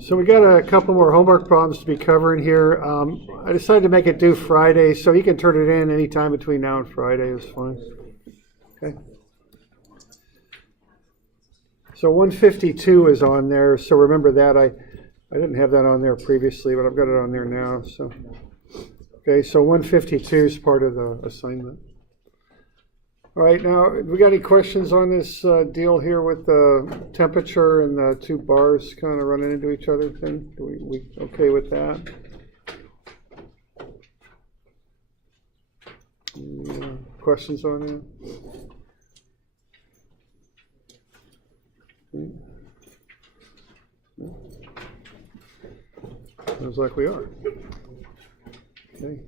So we got a couple more homework problems to be covering here. I decided to make it due Friday, so you can turn it in anytime between now and Friday is fine. Okay. So 152 is on there, so remember that. I didn't have that on there previously, but I've got it on there now. So okay, so 152 is part of the assignment. All right, now, we got any questions on this deal here with the temperature and the two bars kind of running into each other thing? We okay with that? Questions on that? Sounds like we are. Okay.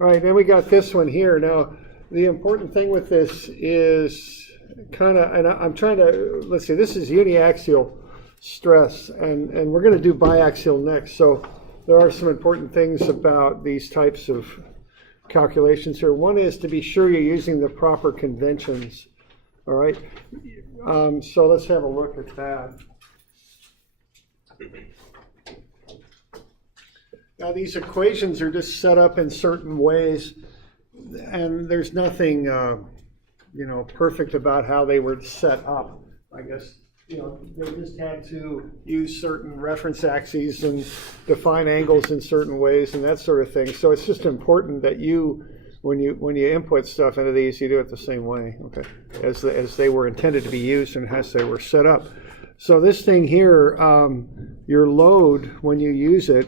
All right, then we got this one here. Now, the important thing with this is kind of, and I'm trying to, let's see, this is uniaxial stress, and we're going to do biaxial next. So there are some important things about these types of calculations here. One is to be sure you're using the proper conventions. All right, so let's have a look at that. Now these equations are just set up in certain ways, and there's nothing, perfect about how they were set up. I guess, they just had to use certain reference axes and define angles in certain ways and that sort of thing. So it's just important that when you input stuff into these, you do it the same way, okay, as they were intended to be used and as they were set up. So this thing here, your load when you use it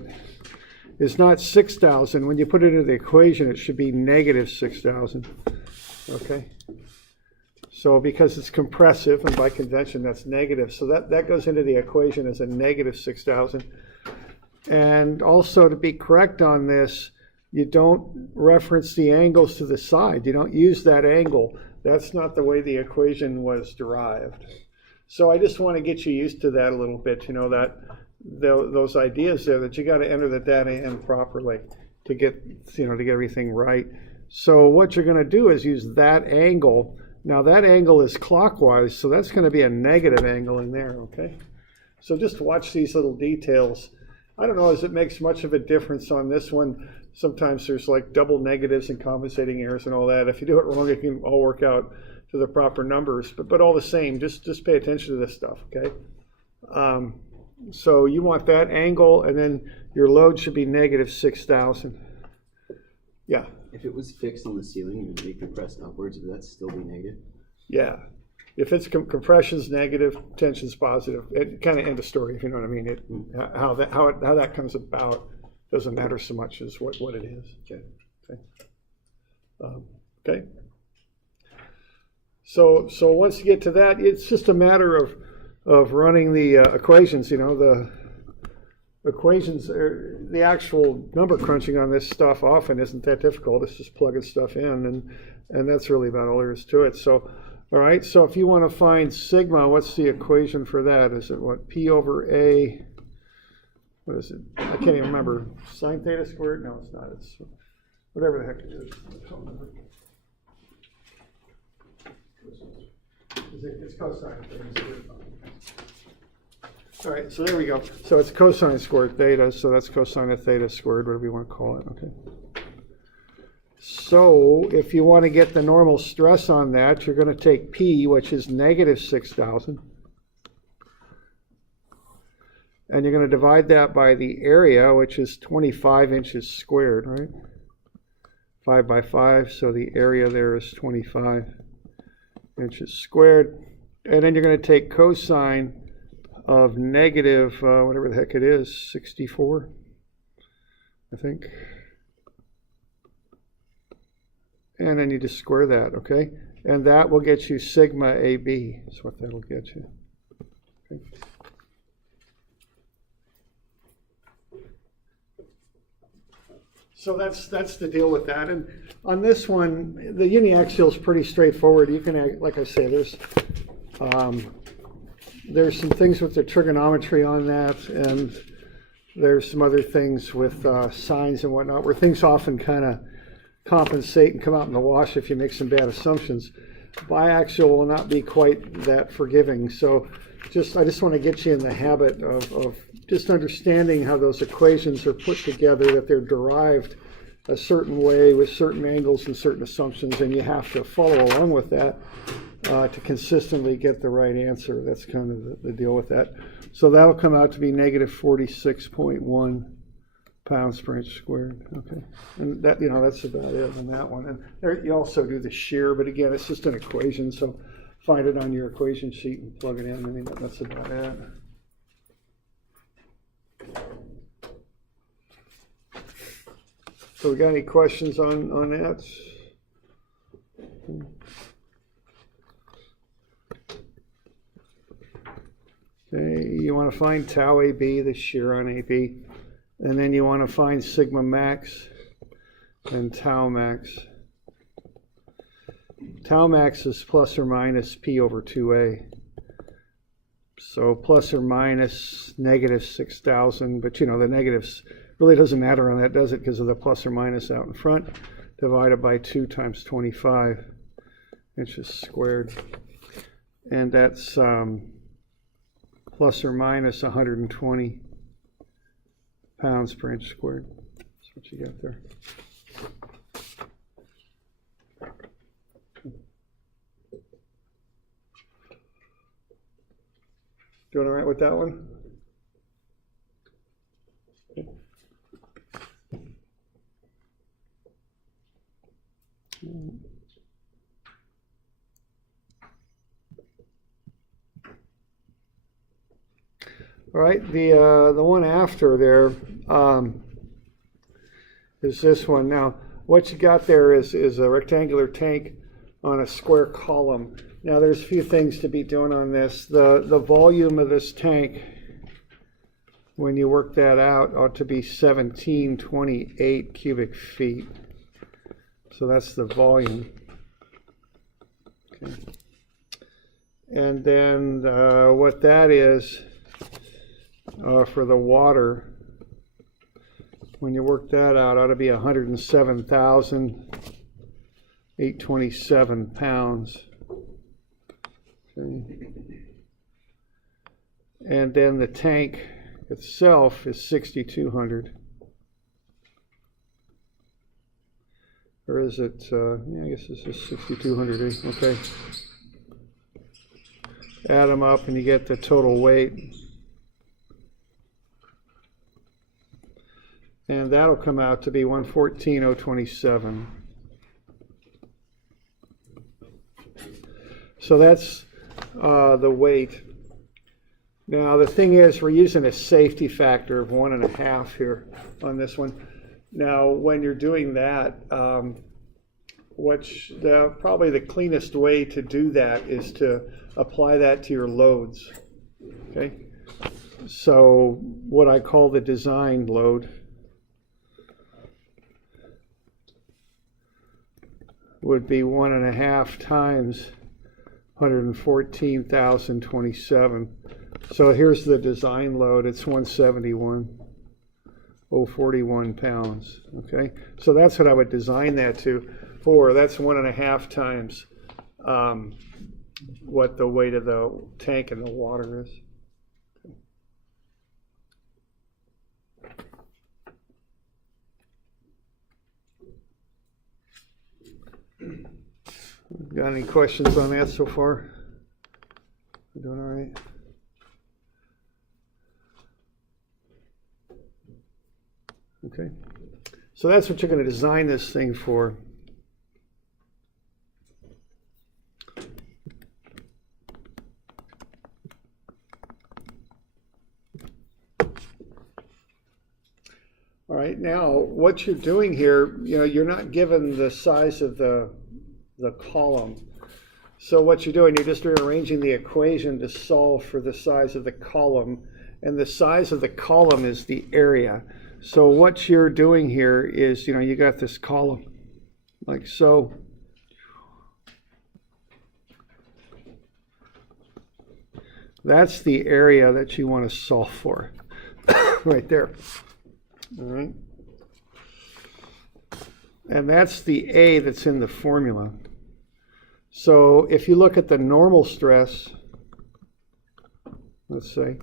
is not 6,000. When you put it into the equation, it should be negative 6,000. Okay. So because it's compressive, and by convention that's negative, so that goes into the equation as a negative 6,000. And also, to be correct on this, you don't reference the angles to the side. You don't use that angle. That's not the way the equation was derived. So I just want to get you used to that a little bit, that those ideas there, that you got to enter the data in properly to get everything right. So what you're going to do is use that angle. Now that angle is clockwise, so that's going to be a negative angle in there, okay? So just watch these little details. I don't know as it makes much of a difference on this one. Sometimes there's like double negatives and compensating errors and all that. If you do it wrong, it can all work out to the proper numbers. But all the same, just pay attention to this stuff, okay? So you want that angle, and then your load should be negative 6,000. Yeah. If it was fixed on the ceiling and it compressed upwards, would that still be negative? Yeah. If it's compression's negative, tension's positive. It kind of end of story, if you know what I mean. How that comes about doesn't matter so much as what it is. Okay. So once you get to that, it's just a matter of running the equations. The equations, the actual number crunching on this stuff often isn't that difficult. It's just plugging stuff in, and that's really about all there is to it. So, all right, so if you want to find sigma, what's the equation for that? Is it what? P over A, what is it? I can't even remember. Sine theta squared? No, it's not. It's whatever the heck it is. I don't remember. It's cosine theta squared. All right, so there we go. So it's cosine squared theta, so that's cosine of theta squared, whatever you want to call it, okay? So if you want to get the normal stress on that, you're going to take P, which is negative 6,000, and you're going to divide that by the area, which is 25 inches squared, right? 5 by 5, so the area there is 25 inches squared. And then you're going to take cosine of negative, whatever the heck it is, 64, I think. And then you just square that, okay? And that will get you sigma AB, is what that'll get you. Okay. So that's the deal with that. And on this one, the uniaxial is pretty straightforward. You can, like I say, there's some things with the trigonometry on that, and there's some other things with sines and whatnot, where things often kind of compensate and come out in the wash if you make some bad assumptions. Biaxial will not be quite that forgiving. So I just want to get you in the habit of just understanding how those equations are put together, that they're derived a certain way with certain angles and certain assumptions, and you have to follow along with that to consistently get the right answer. That's kind of the deal with that. So that'll come out to be negative 46.1 pounds per inch squared. Okay, and that, that's about it on that one. And there you also do the shear, but again, it's just an equation, so find it on your equation sheet and plug it in. I mean, that's about it. So we got any questions on that? Okay, you want to find tau AB, the shear on AB, and then you want to find sigma max and tau max. Tau max is plus or minus P over 2A. So plus or minus negative 6,000, but the negatives really doesn't matter on that, does it? Because of the plus or minus out in front, divided by 2 times 25 inches squared. And that's plus or minus 120 pounds per inch squared. That's what you got there. Doing all right with that one? Okay. All right, the one after there is this one. Now, what you got there is a rectangular tank on a square column. Now, there's a few things to be doing on this. The volume of this tank, when you work that out, ought to be 1728 cubic feet. So that's the volume. Okay. And then what that is for the water, when you work that out, ought to be 107,827 pounds. Okay. And then the tank itself is 6,200. Or is it, yeah, I guess this is 6,200, okay. Add them up and you get the total weight. And that'll come out to be 114,027. So that's the weight. Now the thing is, we're using a safety factor of 1.5 here on this one. Now when you're doing that, probably the cleanest way to do that is to apply that to your loads. Okay, so what I call the design load would be 1.5 times 114,027. So here's the design load. It's 171,041 pounds. Okay, so that's what I would design that to for. That's 1.5 times what the weight of the tank and the water is. Got any questions on that so far? You doing all right? Okay. So that's what you're going to design this thing for. All right, now what you're doing here, you're not given the size of the column. So what you're doing, you're just rearranging the equation to solve for the size of the column, and the size of the column is the area. So what you're doing here is, you got this column like so. That's the area that you want to solve for right there. All right. And that's the A that's in the formula. So if you look at the normal stress, let's say,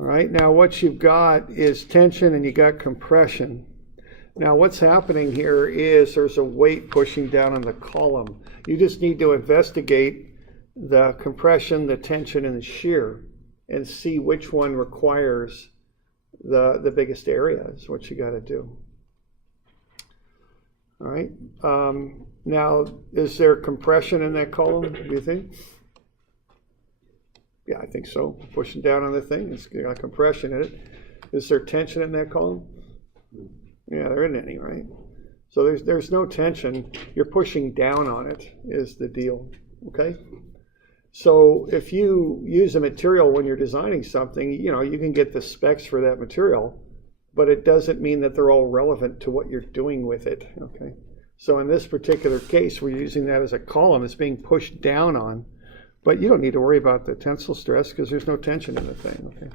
all right, now what you've got is tension and you got compression. Now what's happening here is there's a weight pushing down on the column. You just need to investigate the compression, the tension, and the shear and see which one requires the biggest area is what you got to do. All right. Now, is there compression in that column, do you think? Yeah, I think so. Pushing down on the thing, it's got compression in it. Is there tension in that column? Yeah, there isn't any, right? So there's no tension. You're pushing down on it is the deal, okay? So if you use a material when you're designing something, you know, you can get the specs for that material, but it doesn't mean that they're all relevant to what you're doing with it, okay? So in this particular case, we're using that as a column. It's being pushed down on, but you don't need to worry about the tensile stress because there's no tension in the thing, okay?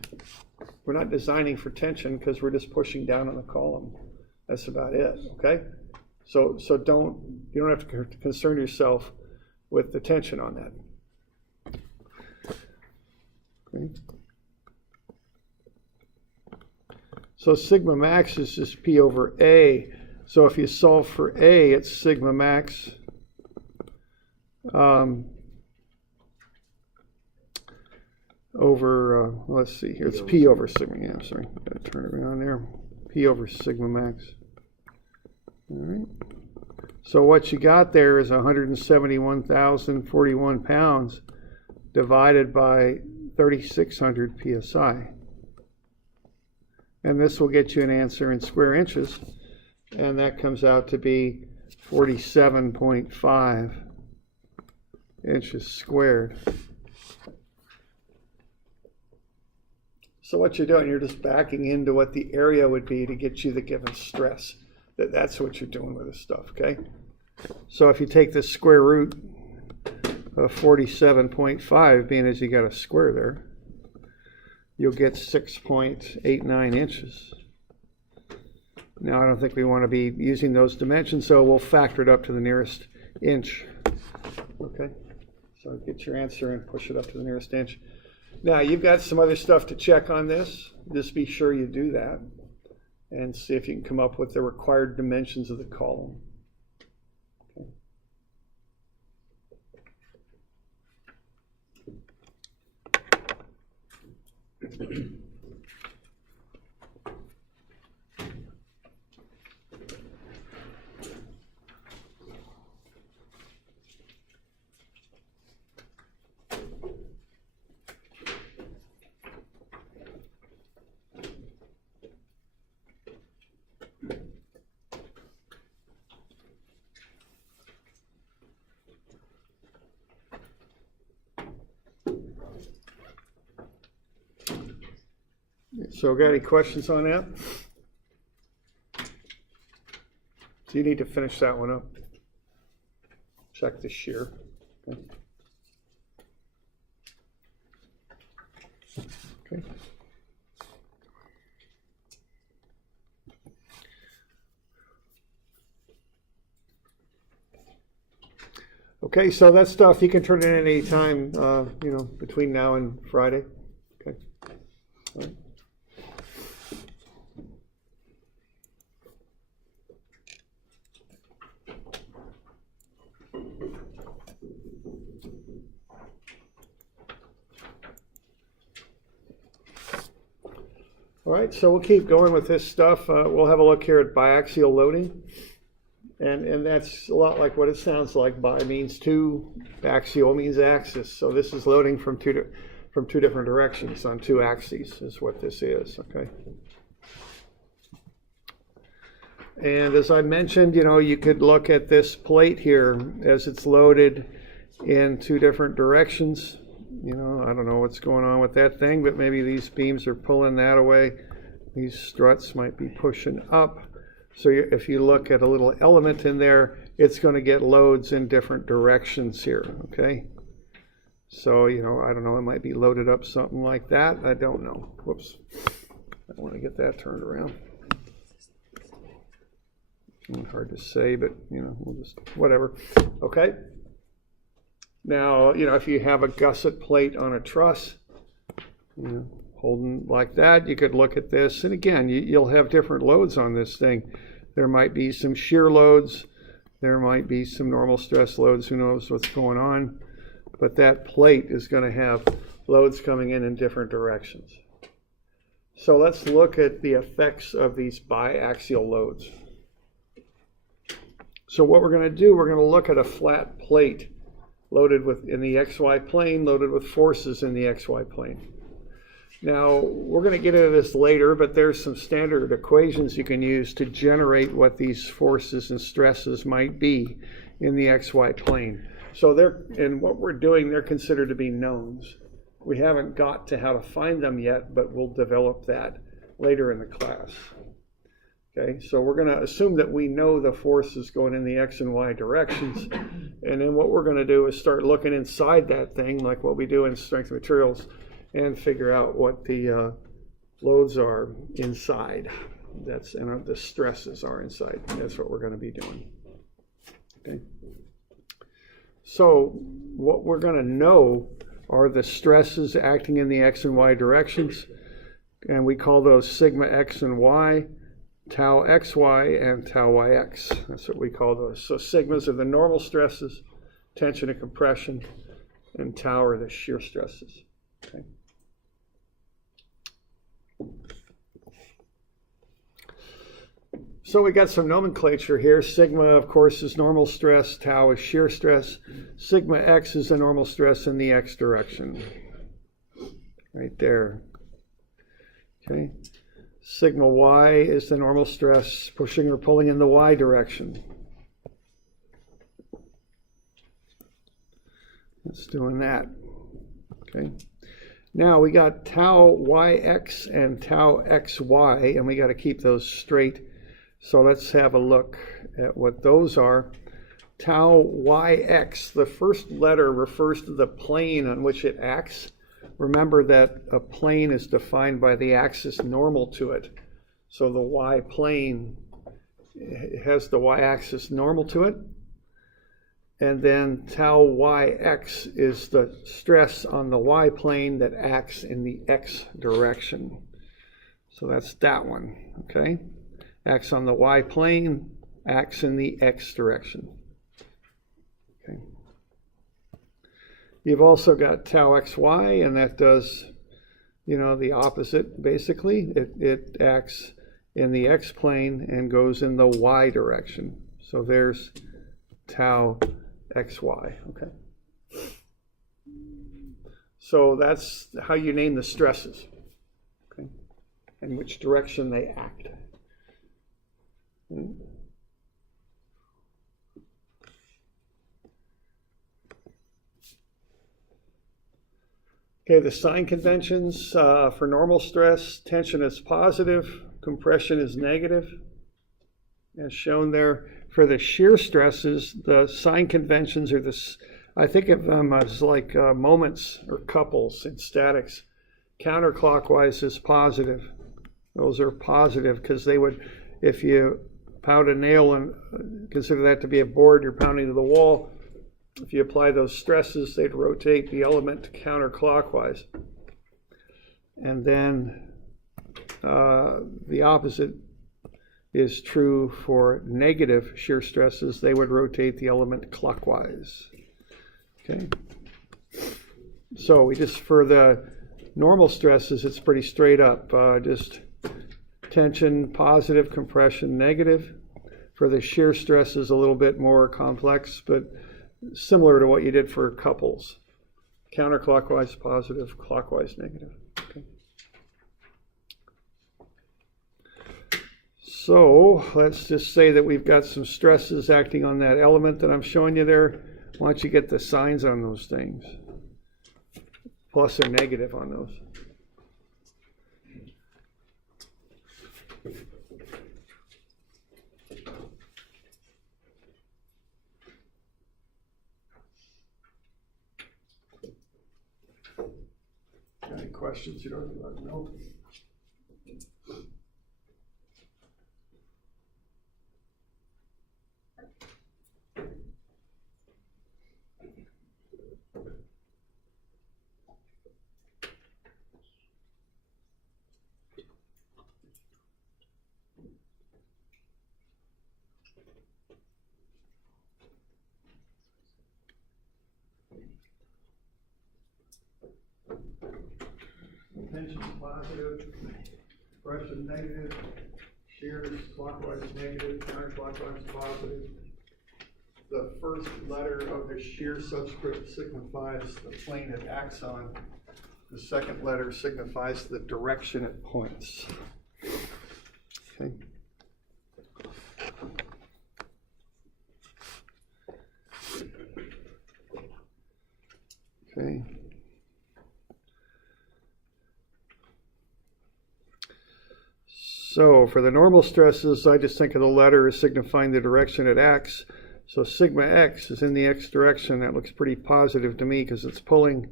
We're not designing for tension because we're just pushing down on the column. That's about it, okay? So you don't have to concern yourself with the tension on that. Okay. So sigma max is just P over A. So if you solve for A, it's sigma max over, let's see here, it's P over sigma, yeah, sorry, gotta turn it around there. P over sigma max. All right. So what you got there is 171,041 pounds divided by 3,600 psi. And this will get you an answer in square inches. And that comes out to be 47.5 inches squared. So what you're doing, you're just backing into what the area would be to get you the given stress. That's what you're doing with this stuff, okay? So if you take the square root of 47.5, being as you got a square there, you'll get 6.89 inches. Now, I don't think we want to be using those dimensions, so we'll factor it up to the nearest inch. Okay, so get your answer and push it up to the nearest inch. Now, you've got some other stuff to check on this. Just be sure you do that and see if you can come up with the required dimensions of the column. Okay. So got any questions on that? So you need to finish that one up. Check the shear. Okay. Okay. Okay, so that stuff you can turn it in any time, between now and Friday. Okay. All right. All right, so we'll keep going with this stuff. We'll have a look here at biaxial loading. And that's a lot like what it sounds like. Bi means two, axial means axis. So this is loading from two different directions on two axes is what this is, okay? And as I mentioned, you could look at this plate here as it's loaded in two different directions. I don't know what's going on with that thing, but maybe these beams are pulling that away. These struts might be pushing up. So if you look at a little element in there, it's going to get loads in different directions here, okay? So, I don't know, it might be loaded up something like that. I don't know. Whoops. I want to get that turned around. Hard to say, but, we'll just, whatever. Okay. Now, if you have a gusset plate on a truss, holding like that, you could look at this. And again, you'll have different loads on this thing. There might be some shear loads. There might be some normal stress loads. Who knows what's going on? But that plate is going to have loads coming in different directions. So let's look at the effects of these biaxial loads. So what we're going to do, we're going to look at a flat plate loaded in the XY plane, loaded with forces in the XY plane. Now, we're going to get into this later, but there's some standard equations you can use to generate what these forces and stresses might be in the XY plane. So and what we're doing, they're considered to be knowns. We haven't got to how to find them yet, but we'll develop that later in the class. Okay, so we're going to assume that we know the forces going in the X and Y directions. And then what we're going to do is start looking inside that thing, like what we do in strength materials, and figure out what the loads are inside. And the stresses are inside. That's what we're going to be doing. Okay. So what we're going to know are the stresses acting in the X and Y directions. And we call those sigma X and Y, tau XY, and tau YX. That's what we call those. So sigmas are the normal stresses, tension and compression, and tau are the shear stresses. Okay. So we got some nomenclature here. Sigma, of course, is normal stress. Tau is shear stress. Sigma X is the normal stress in the X direction. Right there. Okay. Sigma Y is the normal stress pushing or pulling in the Y direction. It's doing that. Okay. Now we got tau YX and tau XY, and we got to keep those straight. So let's have a look at what those are. Tau YX, the first letter refers to the plane on which it acts. Remember that a plane is defined by the axis normal to it. So the Y plane has the Y-axis normal to it. And then tau YX is the stress on the Y plane that acts in the X direction. So that's that one, okay? Acts on the Y plane, acts in the X direction. Okay. You've also got tau XY, and that does, the opposite, basically. It acts in the X plane and goes in the Y direction. So there's tau XY, okay? So that's how you name the stresses, okay? And which direction they act. Okay, the sign conventions for normal stress, tension is positive, compression is negative, as shown there. For the shear stresses, the sign conventions are this. I think of them as like moments or couples in statics. Counterclockwise is positive. Those are positive because they would, if you pound a nail and consider that to be a board you're pounding to the wall, if you apply those stresses, they'd rotate the element counterclockwise. And then the opposite is true for negative shear stresses. They would rotate the element clockwise. Okay. So for the normal stresses, it's pretty straight up. Just tension, positive, compression, negative. For the shear stresses, a little bit more complex, but similar to what you did for couples. Counterclockwise, positive, clockwise, negative. Okay. So let's just say that we've got some stresses acting on that element that I'm showing you there. Why don't you get the signs on those things? Plus or negative on those. Any questions you don't let me know? tension positive, compression negative, shears clockwise negative, counterclockwise positive. The first letter of the shear subscript signifies the plane it acts on. The second letter signifies the direction it points. Okay. Okay. So for the normal stresses, I just think of the letter as signifying the direction it acts. So sigma x is in the x direction. That looks pretty positive to me because it's pulling.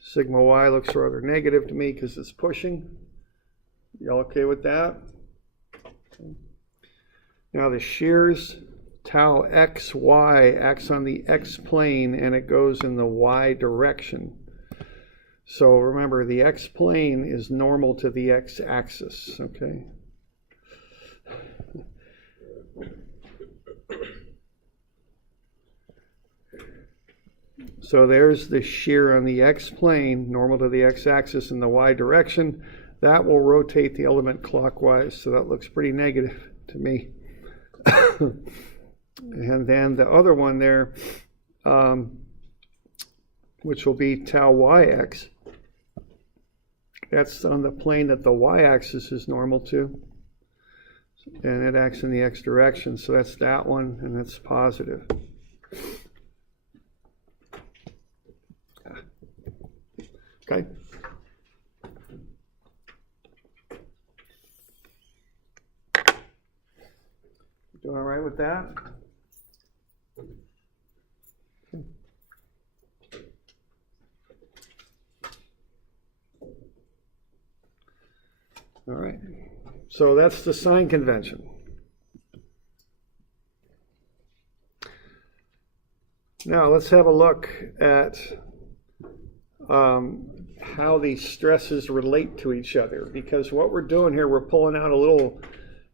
Sigma y looks rather negative to me because it's pushing. Y'all okay with that? Now the shears, tau x, y acts on the x plane and it goes in the y direction. So remember, the x plane is normal to the x axis, okay? So there's the shear on the x plane, normal to the x axis in the y direction. That will rotate the element clockwise, so that looks pretty negative to me. And then the other one there, which will be tau yx, that's on the plane that the y-axis is normal to, and it acts in the x direction, so that's that one, and that's positive. Okay. Doing all right with that? All right. So that's the sign convention. Now let's have a look at how these stresses relate to each other, because what we're doing here, we're pulling out a little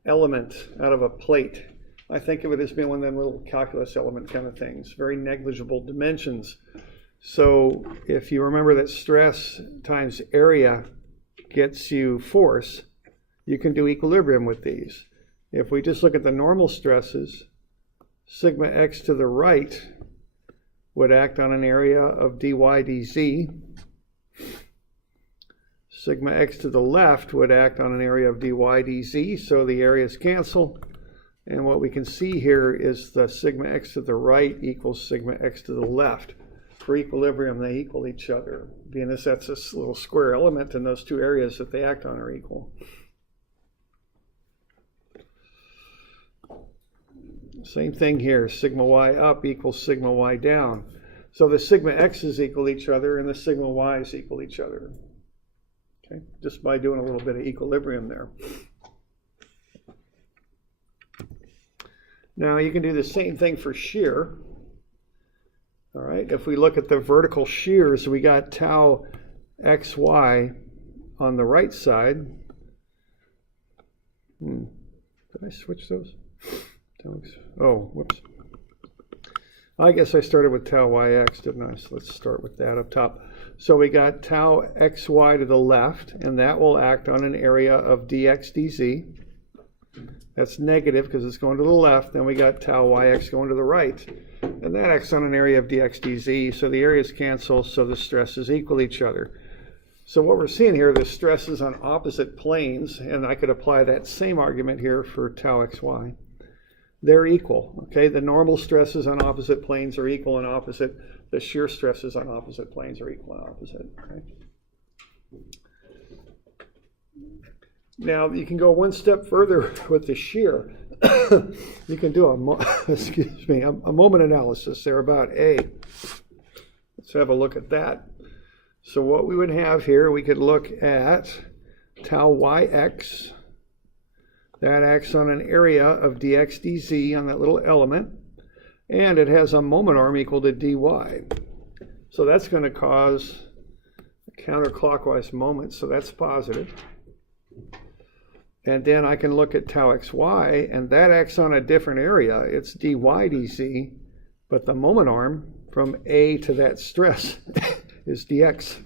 element out of a plate. I think of it as being one of them little calculus element kind of things, very negligible dimensions. So if you remember that stress times area gets you force, you can do equilibrium with these. If we just look at the normal stresses, sigma x to the right would act on an area of dy dz. Sigma x to the left would act on an area of dy dz, so the areas cancel. And what we can see here is the sigma x to the right equals sigma x to the left. For equilibrium, they equal each other. Being that's this little square element, and those two areas that they act on are equal. Same thing here, sigma y up equals sigma y down. So the sigma x's equal each other and the sigma y's equal each other. Okay, just by doing a little bit of equilibrium there. Now you can do the same thing for shear. All right, if we look at the vertical shears, we got tau xy on the right side. Did I switch those? Oh, whoops. I guess I started with tau yx, didn't I? So let's start with that up top. So we got tau xy to the left, and that will act on an area of dx dz. That's negative because it's going to the left. Then we got tau yx going to the right, and that acts on an area of dx dz. So the areas cancel, so the stresses equal each other. So what we're seeing here, the stresses on opposite planes, and I could apply that same argument here for tau xy. They're equal, okay? The normal stresses on opposite planes are equal and opposite. The shear stresses on opposite planes are equal and opposite, okay? Now, you can go one step further with the shear. You can do a moment analysis there about A. Let's have a look at that. So what we would have here, we could look at tau yx. That acts on an area of dx dz on that little element, and it has a moment arm equal to dy. So that's going to cause a counterclockwise moment, so that's positive. And then I can look at tau xy, and that acts on a different area. It's dy dz, but the moment arm from A to that stress is dx.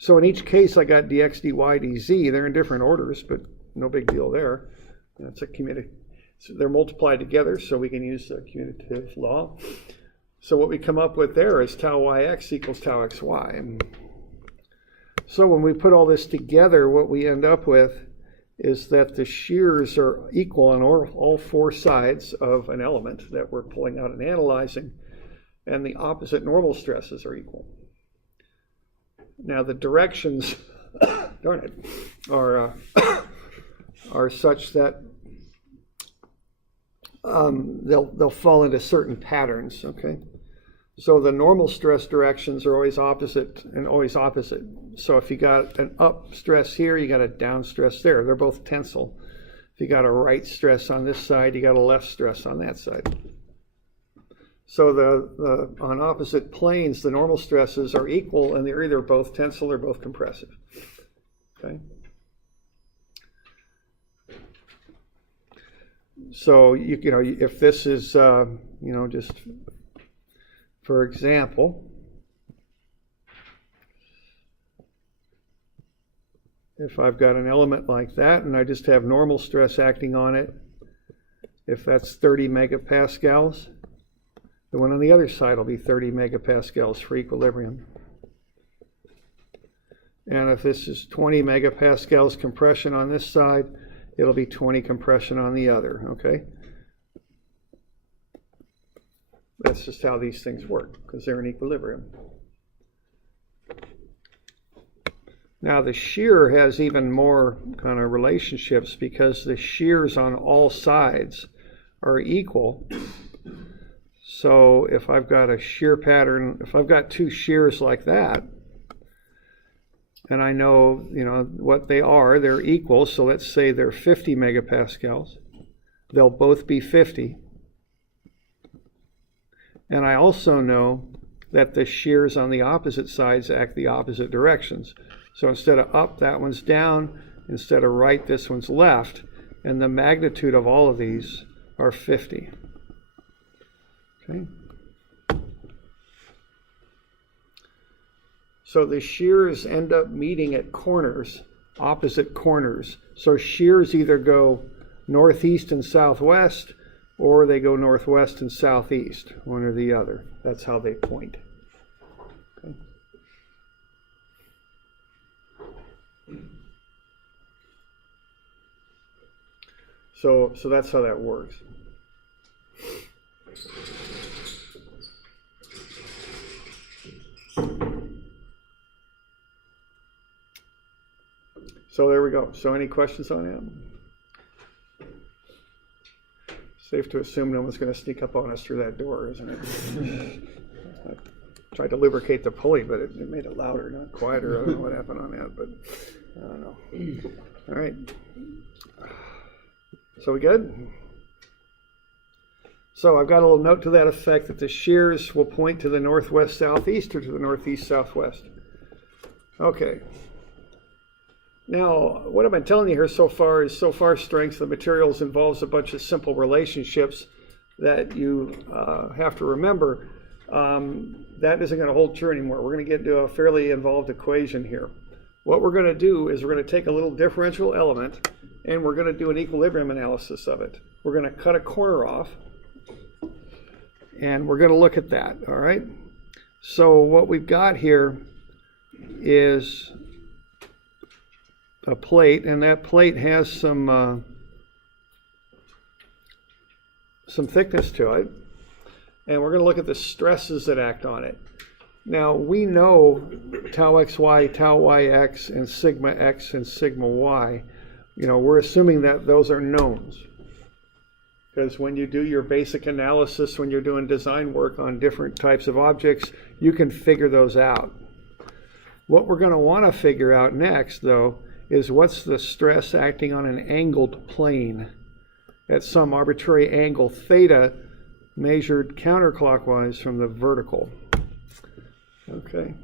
So in each case, I got dx, dy, dz. They're in different orders, but no big deal there. That's a commutative. So they're multiplied together, so we can use the commutative law. So what we come up with there is tau yx equals tau xy. So when we put all this together, what we end up with is that the shears are equal on all four sides of an element that we're pulling out and analyzing, and the opposite normal stresses are equal. Now the directions, darn it, are such that they'll fall into certain patterns, okay? So the normal stress directions are always opposite and always opposite. So if you got an up stress here, you got a down stress there. They're both tensile. If you got a right stress on this side, you got a left stress on that side. So on opposite planes, the normal stresses are equal, and they're either both tensile or both compressive. Okay. So you know if this is just for example, if I've got an element like that and I just have normal stress acting on it, if that's 30 megapascals, the one on the other side will be 30 megapascals for equilibrium. And if this is 20 megapascals compression on this side, it'll be 20 compression on the other, okay? That's just how these things work, because they're in equilibrium. Now the shear has even more kind of relationships, because the shears on all sides are equal. So if I've got a shear pattern, if I've got two shears like that, and I know, what they are, they're equal, so let's say they're 50 megapascals. They'll both be 50. And I also know that the shears on the opposite sides act the opposite directions. So instead of up, that one's down. Instead of right, this one's left. And the magnitude of all of these are 50. Okay. So the shears end up meeting at corners, opposite corners. So shears either go northeast and southwest, or they go northwest and southeast, one or the other. That's how they point. Okay. So that's how that works. So there we go. So any questions on that? Safe to assume no one's going to sneak up on us through that door, isn't it? I tried to lubricate the pulley, but it made it louder, not quieter. I don't know what happened on that, but I don't know. All right. So we good? So I've got a little note to that effect that the shears will point to the northwest southeast or to the northeast southwest. Okay. Now, what I've been telling you here so far is strength of the materials involves a bunch of simple relationships that you have to remember. That isn't going to hold true anymore. We're going to get into a fairly involved equation here. What we're going to do is we're going to take a little differential element and we're going to do an equilibrium analysis of it. We're going to cut a corner off and we're going to look at that, all right? So what we've got here is a plate, and that plate has some thickness to it, and we're going to look at the stresses that act on it. Now we know tau xy, tau yx, and sigma x and sigma y. We're assuming that those are knowns, because when you do your basic analysis, when you're doing design work on different types of objects, you can figure those out. What we're going to want to figure out next, though, is what's the stress acting on an angled plane at some arbitrary angle theta measured counterclockwise from the vertical. Okay.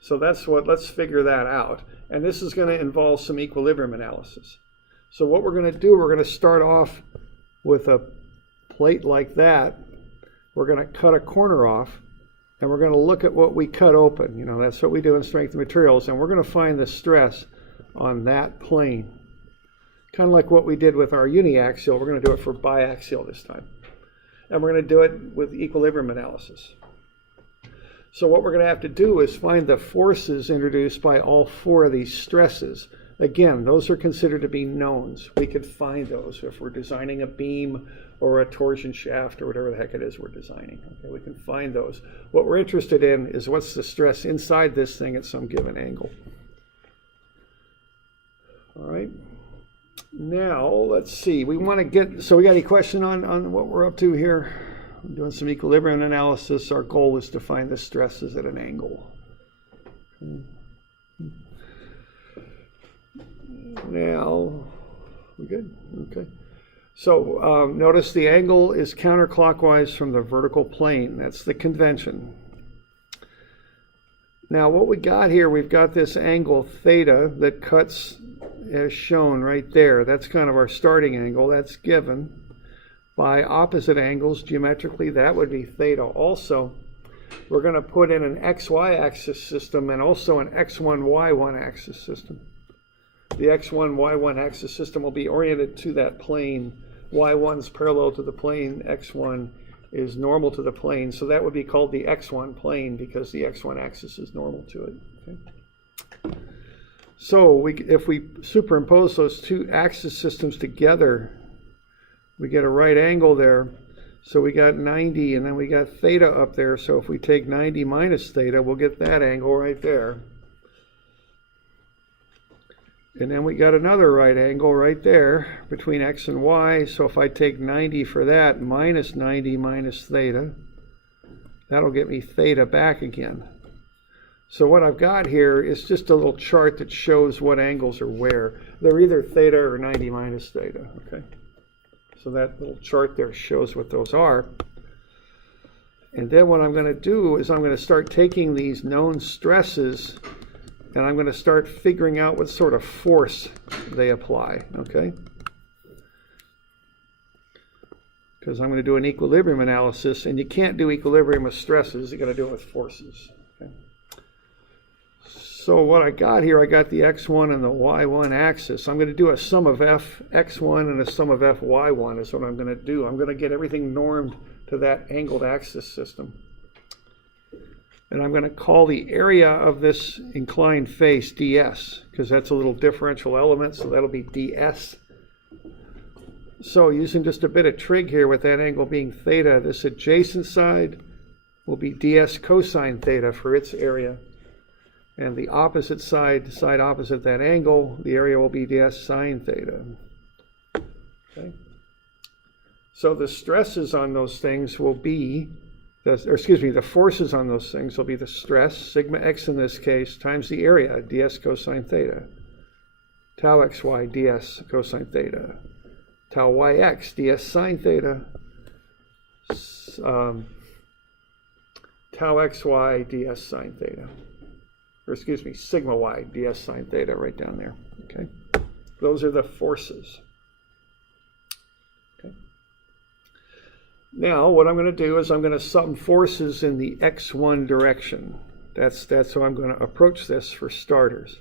So let's figure that out. And this is going to involve some equilibrium analysis. So what we're going to do, we're going to start off with a plate like that. We're going to cut a corner off, and we're going to look at what we cut open. You know, that's what we do in strength of materials, and we're going to find the stress on that plane. Kind of like what we did with our uniaxial, we're going to do it for biaxial this time. And we're going to do it with equilibrium analysis. So what we're going to have to do is find the forces introduced by all four of these stresses. Again, those are considered to be knowns. We could find those if we're designing a beam or a torsion shaft or whatever the heck it is we're designing. Okay, we can find those. What we're interested in is what's the stress inside this thing at some given angle. All right. Now, let's see. We want to get, so we got any question on what we're up to here? I'm doing some equilibrium analysis. Our goal is to find the stresses at an angle. Now, we good? Okay. So notice the angle is counterclockwise from the vertical plane. That's the convention. Now what we got here, we've got this angle theta that cuts as shown right there. That's kind of our starting angle. That's given by opposite angles geometrically. That would be theta also. We're going to put in an XY axis system and also an X1 Y1 axis system. The X1 Y1 axis system will be oriented to that plane. Y1 is parallel to the plane. X1 is normal to the plane. So that would be called the X1 plane because the X1 axis is normal to it. Okay. So if we superimpose those two axis systems together, we get a right angle there. So we got 90 and then we got theta up there. So if we take 90 minus theta, we'll get that angle right there. And then we got another right angle right there between X and Y. So if I take 90 for that minus 90 minus theta, that'll get me theta back again. So what I've got here is just a little chart that shows what angles are where. They're either theta or 90 minus theta, okay? So that little chart there shows what those are. And then what I'm going to do is I'm going to start taking these known stresses and I'm going to start figuring out what sort of force they apply, okay? Because I'm going to do an equilibrium analysis, and you can't do equilibrium with stresses. You got to do it with forces. Okay? So what I got here, I got the X1 and the Y1 axis. I'm going to do a sum of F X1 and a sum of F Y1 is what I'm going to do. I'm going to get everything normed to that angled axis system. And I'm going to call the area of this inclined face ds, because that's a little differential element, so that'll be ds. So using just a bit of trig here with that angle being theta, this adjacent side will be ds cosine theta for its area. And the opposite side, side opposite that angle, the area will be ds sine theta. Okay. So the stresses on those things will be, the forces on those things will be the stress, sigma x in this case, times the area, ds cosine theta. Tau xy, ds cosine theta. Tau yx, ds sine theta. Tau xy, ds sine theta. Or excuse me, sigma y, ds sine theta right down there. Okay, those are the forces. Okay. Now, what I'm going to do is I'm going to sum forces in the x1 direction. That's how I'm going to approach this for starters.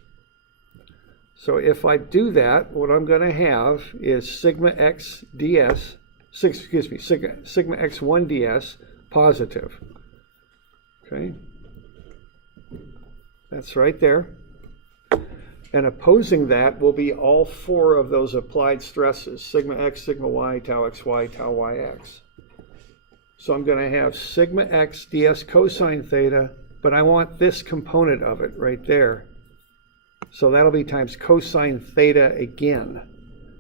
So if I do that, what I'm going to have is sigma x ds, sigma x1 ds positive. Okay, that's right there. And opposing that will be all four of those applied stresses, sigma x, sigma y, tau xy, tau yx. So I'm going to have sigma x ds cosine theta, but I want this component of it right there. So that'll be times cosine theta again.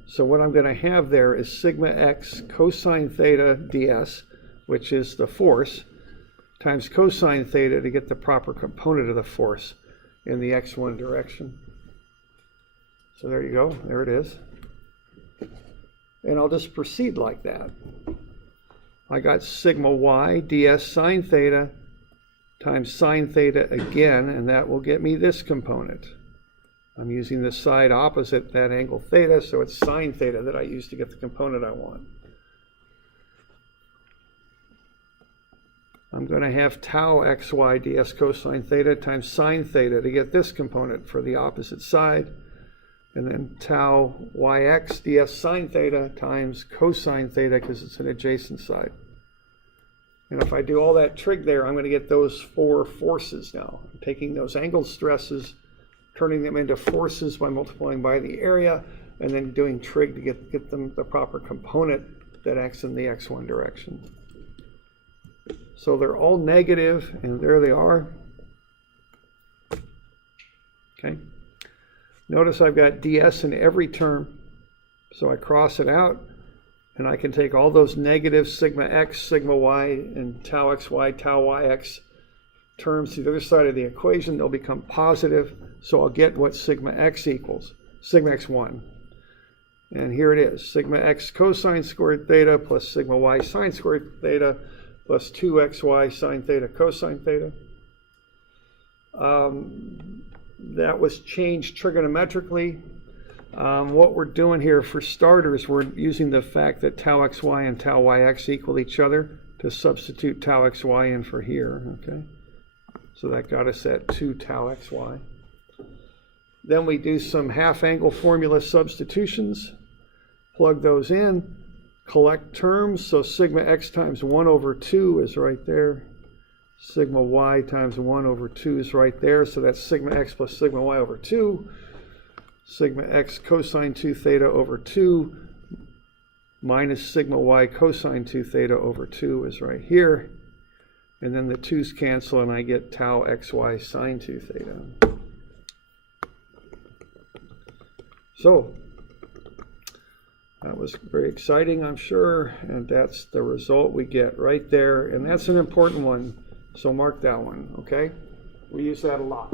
So what I'm going to have there is sigma x cosine theta ds, which is the force, times cosine theta to get the proper component of the force in the x1 direction. So there you go. There it is. And I'll just proceed like that. I got sigma y ds sine theta times sine theta again, and that will get me this component. I'm using the side opposite that angle theta, so it's sine theta that I use to get the component I want. I'm going to have tau xy ds cosine theta times sine theta to get this component for the opposite side. And then tau yx ds sine theta times cosine theta because it's an adjacent side. And if I do all that trig there, I'm going to get those four forces now. I'm taking those angled stresses, turning them into forces by multiplying by the area, and then doing trig to get them the proper component that acts in the x1 direction. So they're all negative, and there they are. Okay. Notice I've got ds in every term, so I cross it out, and I can take all those negative sigma x, sigma y, and tau xy, tau yx terms to the other side of the equation. They'll become positive, so I'll get what sigma x equals, sigma x1. And here it is, sigma x cosine squared theta plus sigma y sine squared theta plus 2xy sine theta cosine theta. That was changed trigonometrically. What we're doing here for starters, we're using the fact that tau xy and tau yx equal each other to substitute tau xy in for here, okay? So that got us at 2 tau xy. Then we do some half-angle formula substitutions, plug those in, collect terms, so sigma x times 1 over 2 is right there. Sigma y times 1 over 2 is right there, so that's sigma x plus sigma y over 2. Sigma x cosine 2 theta over 2 minus sigma y cosine 2 theta over 2 is right here. And then the 2's cancel, and I get tau xy sine 2 theta. So, that was very exciting, I'm sure, and that's the result we get right there. And that's an important one, so mark that one, okay? We use that a lot.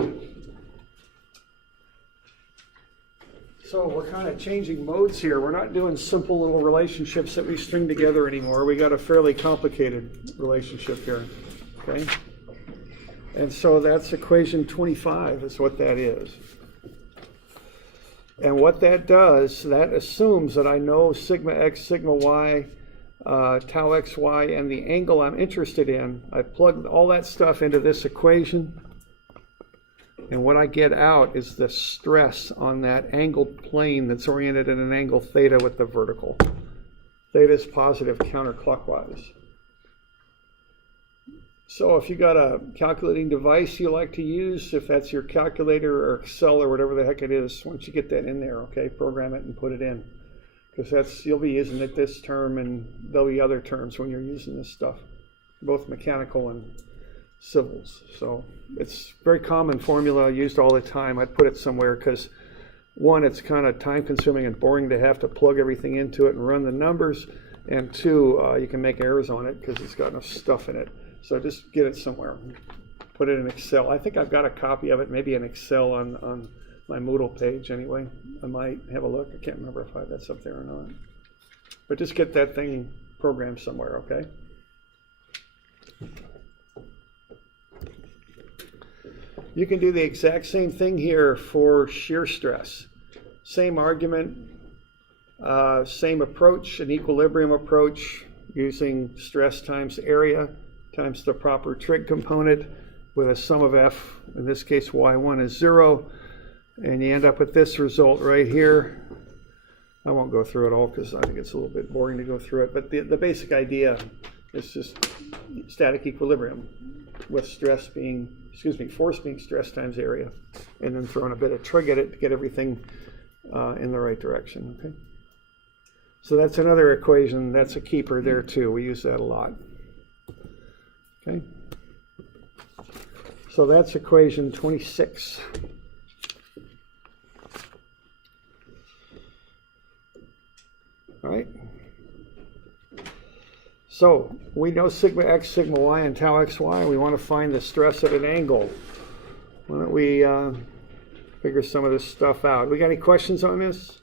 So we're kind of changing modes here. We're not doing simple little relationships that we string together anymore. We got a fairly complicated relationship here, okay? And so that's equation 25 is what that is. And what that does, that assumes that I know sigma x, sigma y, tau xy, and the angle I'm interested in. I plug all that stuff into this equation, and what I get out is the stress on that angled plane that's oriented at an angle theta with the vertical. Theta is positive counterclockwise. So if you got a calculating device you like to use, if that's your calculator or Excel or whatever the heck it is, once you get that in there, okay, program it and put it in. Because you'll be using it this term, and there'll be other terms when you're using this stuff, both mechanical and civils. So it's very common formula used all the time. I'd put it somewhere because, one, it's kind of time consuming and boring to have to plug everything into it and run the numbers, and two, you can make errors on it because it's got enough stuff in it. So just get it somewhere. Put it in Excel. I think I've got a copy of it, maybe in Excel on my Moodle page anyway. I might have a look. I can't remember if that's up there or not. But just get that thing programmed somewhere, okay? You can do the exact same thing here for shear stress. Same argument, same approach, an equilibrium approach using stress times area times the proper trig component with a sum of f, in this case y1 is 0, and you end up with this result right here. I won't go through it all because I think it's a little bit boring to go through it, but the basic idea is just static equilibrium with force being stress times area, and then throwing a bit of trig at it to get everything in the right direction, okay? So that's another equation, that's a keeper there too, we use that a lot. Okay, so that's equation 26. All right. So we know sigma x, sigma y, and tau xy. We want to find the stress at an angle. Why don't we figure some of this stuff out? We got any questions on this?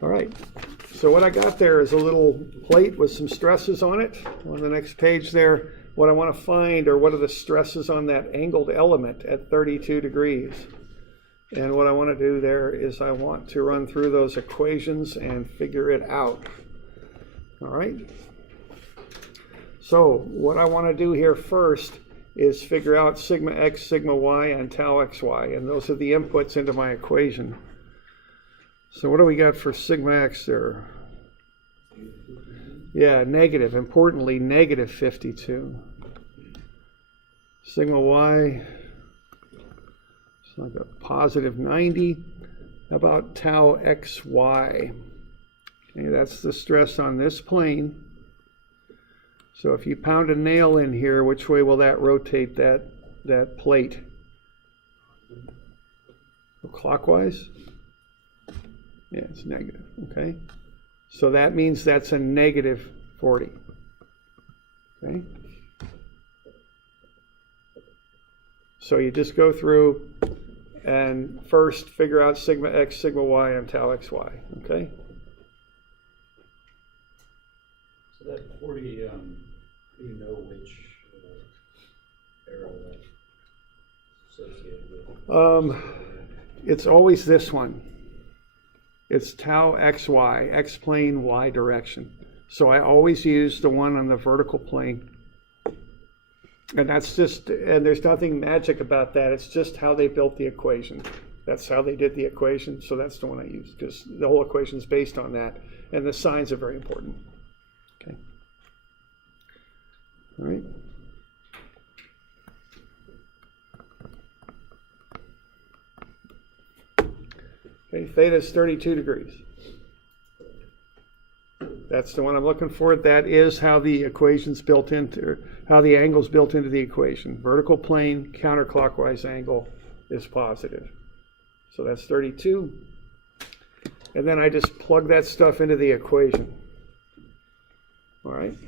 All right. So what I got there is a little plate with some stresses on it. On the next page there, what I want to find are what are the stresses on that angled element at 32 degrees. And what I want to do there is I want to run through those equations and figure it out. All right? So what I want to do here first is figure out sigma x, sigma y, and tau xy. And those are the inputs into my equation. So what do we got for sigma x there? Yeah, negative. Importantly, negative 52. Sigma y, it's like a positive 90. How about tau xy? Okay, that's the stress on this plane. So if you pound a nail in here, which way will that rotate that plate? Clockwise? Yeah, it's negative, okay? So that means that's a negative 40, okay? So you just go through and first figure out sigma x, sigma y, and tau xy, okay? So that 40, do you know which arrow that's associated with? It's always this one. It's tau xy, x plane, y direction. So I always use the one on the vertical plane. And that's just, and there's nothing magic about that. It's just how they built the equation. That's how they did the equation. So that's the one I use, because the whole equation is based on that. And the signs are very important. Okay. All right. Okay, theta is 32 degrees. That's the one I'm looking for. That is how the equation's built into, how the angle's built into the equation. Vertical plane, counterclockwise angle is positive. So that's 32. And then I just plug that stuff into the equation. All right.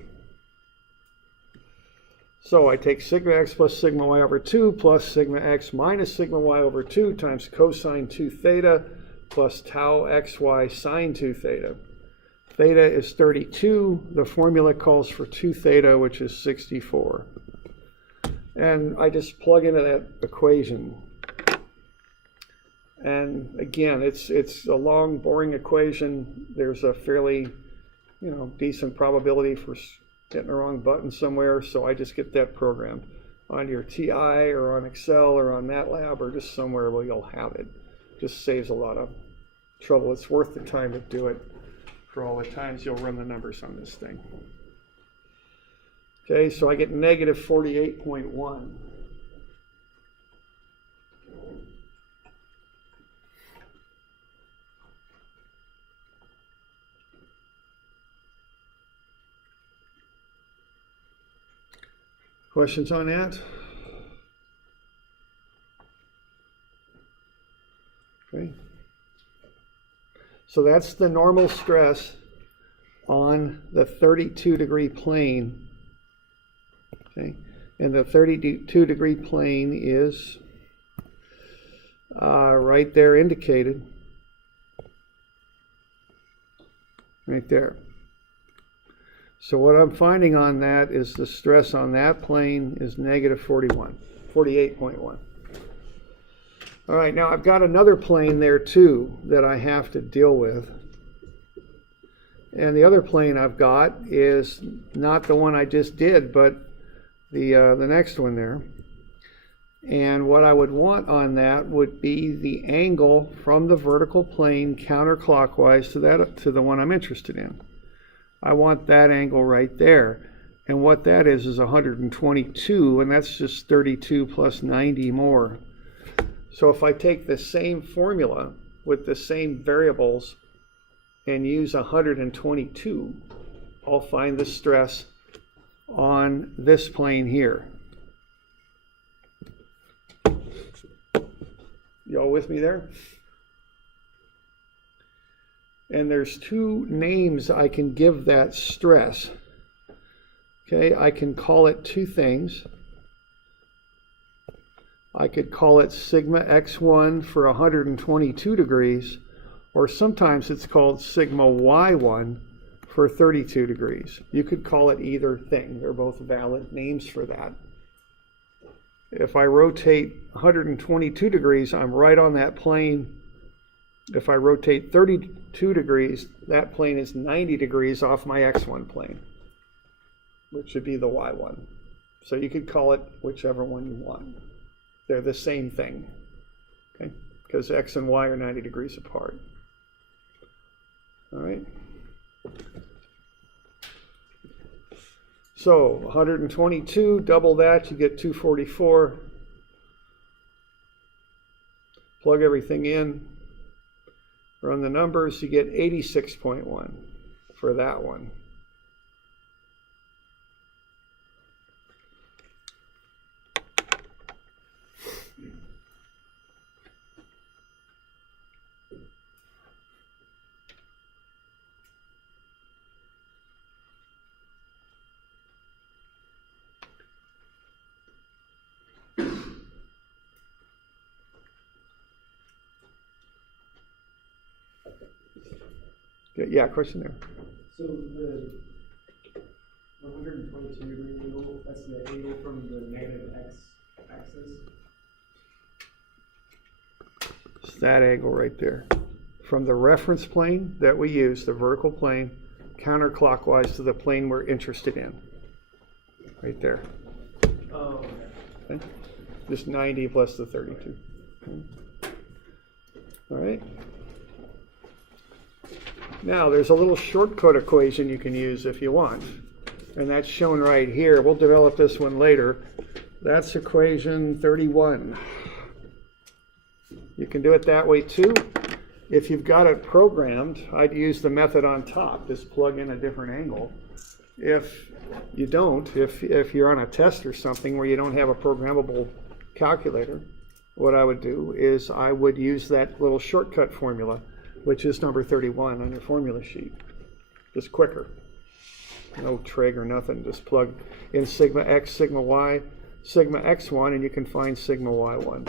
So I take sigma x plus sigma y over 2 plus sigma x minus sigma y over 2 times cosine 2 theta plus tau xy sine 2 theta. Theta is 32. The formula calls for 2 theta, which is 64. And I just plug into that equation. And again, it's a long, boring equation. There's a fairly, decent probability for hitting the wrong button somewhere, so I just get that programmed on your TI or on Excel or on MATLAB or just somewhere where you'll have it. Just saves a lot of trouble. It's worth the time to do it for all the times you'll run the numbers on this thing. Okay, so I get negative 48.1. Questions on that? Okay. So that's the normal stress on the 32-degree plane. Okay. And the 32-degree plane is right there indicated. Right there. So what I'm finding on that is the stress on that plane is negative 48.1. All right, now I've got another plane there too that I have to deal with. And the other plane I've got is not the one I just did, but the next one there. And what I would want on that would be the angle from the vertical plane counterclockwise to the one I'm interested in. I want that angle right there. And what that is 122, and that's just 32 plus 90 more. So if I take the same formula with the same variables and use 122, I'll find the stress on this plane here. Y'all with me there? And there's two names I can give that stress. Okay, I can call it two things. I could call it sigma x1 for 122 degrees, or sometimes it's called sigma y1 for 32 degrees. You could call it either thing. They're both valid names for that. If I rotate 122 degrees, I'm right on that plane. If I rotate 32 degrees, that plane is 90 degrees off my x1 plane, which would be the y1. So you could call it whichever one you want. They're the same thing, okay? Because x and y are 90 degrees apart. All right. So 122, double that, you get 244. Plug everything in, run the numbers, you get 86.1 for that one. Yeah, question there. So the 122 degree angle, that's the angle from the negative x-axis? It's that angle right there. From the reference plane that we use, the vertical plane, counterclockwise to the plane we're interested in. Right there. Oh, okay. Okay? Just 90 plus the 32. Okay. All right. Now, there's a little shortcut equation you can use if you want, and that's shown right here. We'll develop this one later. That's equation 31. You can do it that way too. If you've got it programmed, I'd use the method on top, just plug in a different angle. If you don't, if you're on a test or something where you don't have a programmable calculator, what I would do is I would use that little shortcut formula, which is number 31 on your formula sheet. Just quicker. No trig or nothing. Just plug in sigma x, sigma y, sigma x1, and you can find sigma y1.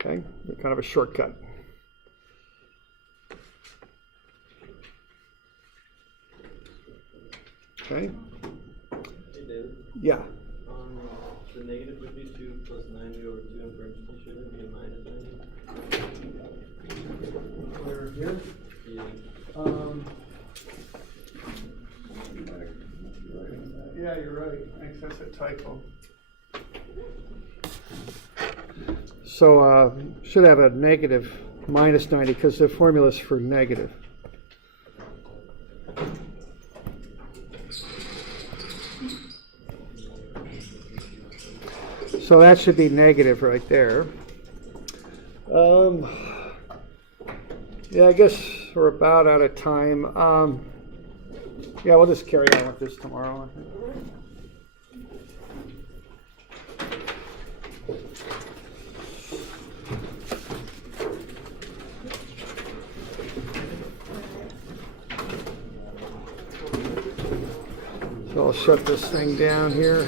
Okay? Kind of a shortcut. Okay? Hey David, Yeah. the negative would be 2 plus 90 over 2 in parentheses. Should it be a minus 90? Where here? Yeah. Yeah, you're right. Thanks, that's a typo. So should have a negative minus 90 because the formula is for negative. So that should be negative right there. Yeah, I guess we're about out of time. Yeah, we'll just carry on with this tomorrow, I think. So I'll shut this thing down here.